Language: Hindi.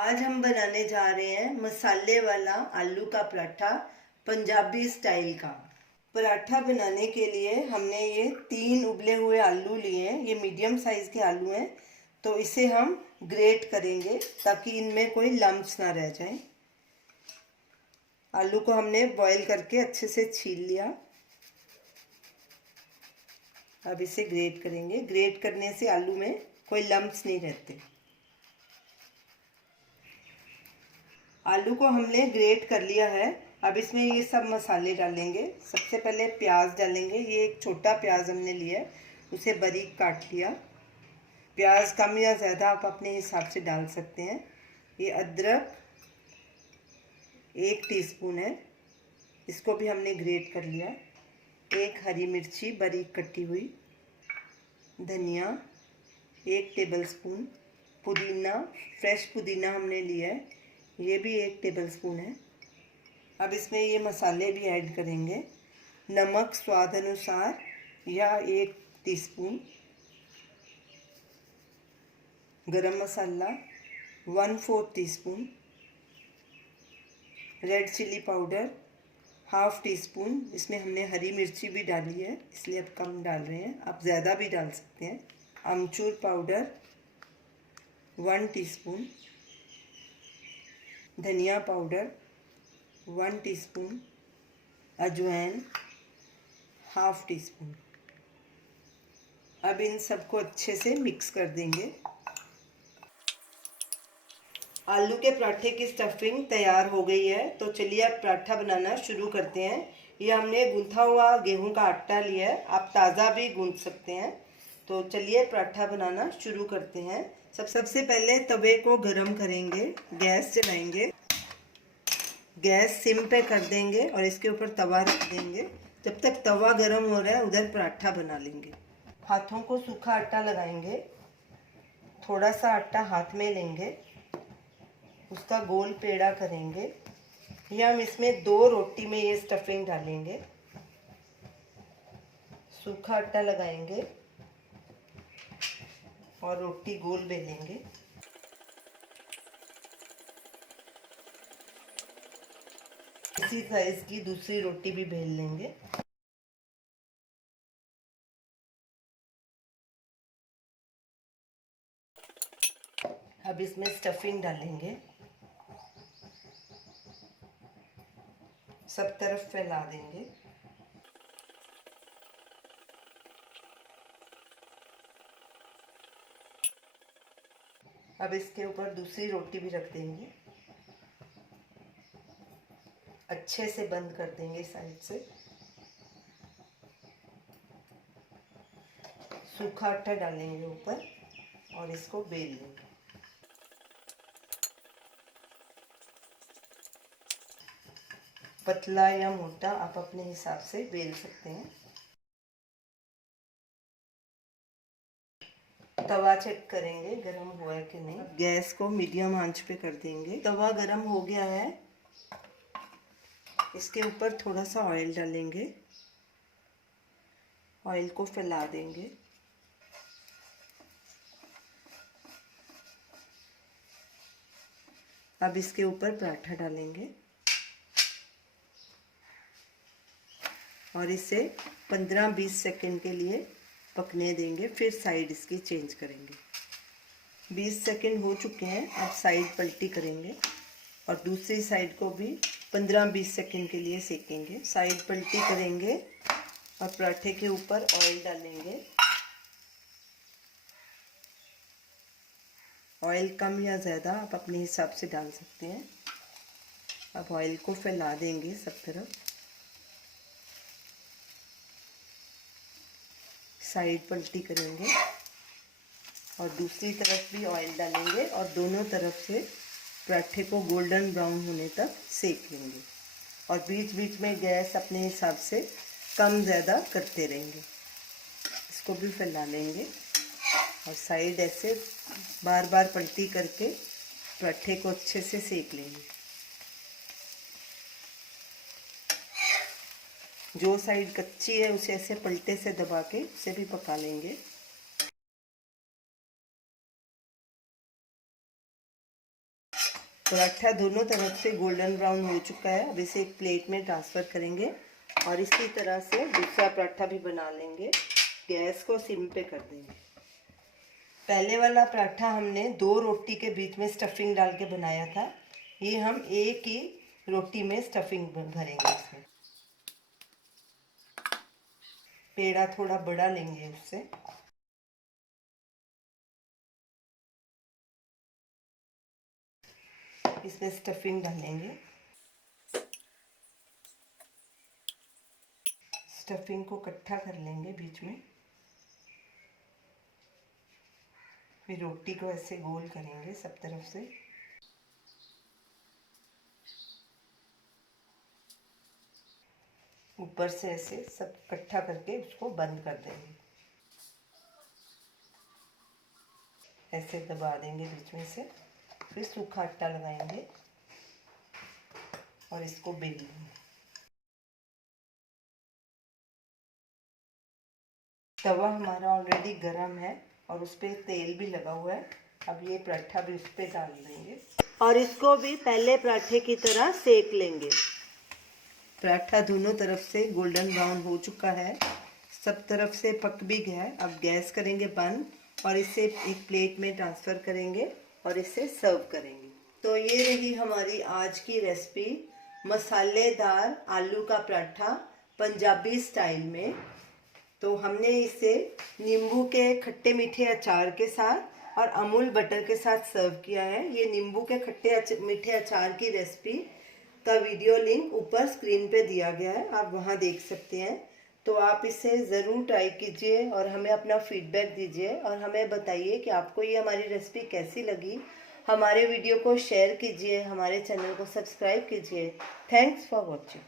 आज हम बनाने जा रहे हैं मसाले वाला आलू का पराठा, पंजाबी स्टाइल का। पराठा बनाने के लिए हमने ये 3 उबले हुए आलू लिए हैं। ये मीडियम साइज के आलू हैं, तो इसे हम ग्रेट करेंगे ताकि इनमें कोई लम्प्स ना रह जाएं। आलू को हमने बॉईल करके अच्छे से छील लिया। अब इसे ग्रेट करेंगे। ग्रेट करने से आलू में कोई लम्प्स नहीं रहते। आलू को हमने ग्रेट कर लिया है। अब इसमें ये सब मसाले डालेंगे। सबसे पहले प्याज डालेंगे। ये एक छोटा प्याज हमने लिया है, उसे बारीक काट लिया। प्याज कम या ज़्यादा आप अपने हिसाब से डाल सकते हैं। ये अदरक 1 टीस्पून है, इसको भी हमने ग्रेट कर लिया। एक हरी मिर्ची बारीक कटी हुई, धनिया 1 टेबलस्पून, पुदीना फ्रेश पुदीना हमने लिया है, ये भी 1 टेबलस्पून है। अब इसमें ये मसाले भी ऐड करेंगे। नमक स्वाद अनुसार या 1 teaspoon, garam masala 1/4 teaspoon, red chilli powder 1/2 teaspoon. इसमें हमने हरी मिर्ची भी डाली है, इसलिए अब कम डाल रहे हैं, आप ज़्यादा भी डाल सकते हैं। अमचूर पाउडर 1 टीस्पून, धनिया पाउडर 1 टीस्पून, अजवाइन 1/2 टीस्पून। अब इन सबको अच्छे से मिक्स कर देंगे। आलू के पराठे की स्टफिंग तैयार हो गई है, तो चलिए अब पराठा बनाना शुरू करते हैं। ये हमने गूंथा हुआ गेहूं का आटा लिया है, आप ताज़ा भी गूंथ सकते हैं। तो चलिए पराठा बनाना शुरू करते हैं। सबसे पहले तवे को गरम करेंगे, गैस जलाएंगे, गैस सिम पे कर देंगे और इसके ऊपर तवा रख देंगे। जब तक तवा गरम हो रहा है उधर पराठा बना लेंगे। हाथों को सूखा आटा लगाएंगे, थोड़ा सा आटा हाथ में लेंगे, उसका गोल पेड़ा करेंगे। ये हम इसमें 2 रोटी में ये स्टफिंग डालेंगे। सूखा आटा लगाएंगे और रोटी गोल बेलेंगे। इसी साइज की दूसरी रोटी भी बेल लेंगे। अब इसमें स्टफिंग डालेंगे, सब तरफ फैला देंगे। अब इसके ऊपर दूसरी रोटी भी रख देंगे, अच्छे से बंद कर देंगे साइड से। सूखा आटा डालेंगे ऊपर और इसको बेल लेंगे। पतला या मोटा आप अपने हिसाब से बेल सकते हैं। तवा चेक करेंगे गरम हुआ है कि नहीं। गैस को मीडियम आंच पे कर देंगे। तवा गरम हो गया है, इसके ऊपर थोड़ा सा ऑयल डालेंगे, ऑयल को फैला देंगे। अब इसके ऊपर पराठा डालेंगे और इसे 15-20 सेकंड के लिए पकने देंगे, फिर साइड इसकी चेंज करेंगे। 20 सेकंड हो चुके हैं, अब साइड पलटी करेंगे और दूसरी साइड को भी 15-20 सेकंड के लिए सेकेंगे। साइड पलटी करेंगे और पराठे के ऊपर ऑयल डालेंगे। ऑयल कम या ज़्यादा आप अपने हिसाब से डाल सकते हैं। अब ऑयल को फैला देंगे सब तरफ। साइड पलटी करेंगे और दूसरी तरफ भी ऑयल डालेंगे और दोनों तरफ से पराठे को गोल्डन ब्राउन होने तक सेक लेंगे और बीच बीच में गैस अपने हिसाब से कम ज़्यादा करते रहेंगे। इसको भी फैला लेंगे और साइड ऐसे बार बार पलटी करके पराठे को अच्छे से सेक लेंगे। जो साइड कच्ची है उसे ऐसे पलटे से दबा के उसे भी पका लेंगे। पराठा दोनों तरफ से गोल्डन ब्राउन हो चुका है। अब इसे एक प्लेट में ट्रांसफ़र करेंगे और इसी तरह से दूसरा पराठा भी बना लेंगे। गैस को सिम पे कर देंगे। पहले वाला पराठा हमने 2 रोटी के बीच में स्टफिंग डाल के बनाया था। ये हम एक ही रोटी में स्टफिंग भरेंगे। इसमें पेड़ा थोड़ा बड़ा लेंगे उससे। इसमें स्टफिंग डालेंगे। स्टफिंग को इकट्ठा कर लेंगे बीच में। फिर रोटी को ऐसे गोल करेंगे सब तरफ से। ऊपर से ऐसे सब इकट्ठा करके उसको बंद कर देंगे। ऐसे दबा देंगे बीच में से। फिर सूखा आटा लगाएंगे और इसको बेल लेंगे। तवा हमारा ऑलरेडी गरम है और उस पर तेल भी लगा हुआ है। अब ये पराठा भी उस पर डाल देंगे और इसको भी पहले पराठे की तरह सेक लेंगे। पराठा दोनों तरफ से गोल्डन ब्राउन हो चुका है, सब तरफ से पक भी गया है। अब गैस करेंगे बंद और इसे एक प्लेट में ट्रांसफ़र करेंगे और इसे सर्व करेंगे। तो ये रही हमारी आज की रेसिपी, मसालेदार आलू का पराठा पंजाबी स्टाइल में। तो हमने इसे नींबू के खट्टे मीठे अचार के साथ और अमूल बटर के साथ सर्व किया है। ये नींबू के खट्टे मीठे अचार की रेसिपी का वीडियो लिंक ऊपर स्क्रीन पे दिया गया है, आप वहाँ देख सकते हैं। तो आप इसे ज़रूर ट्राई कीजिए और हमें अपना फीडबैक दीजिए और हमें बताइए कि आपको ये हमारी रेसिपी कैसी लगी। हमारे वीडियो को शेयर कीजिए, हमारे चैनल को सब्सक्राइब कीजिए। Thanks for watching.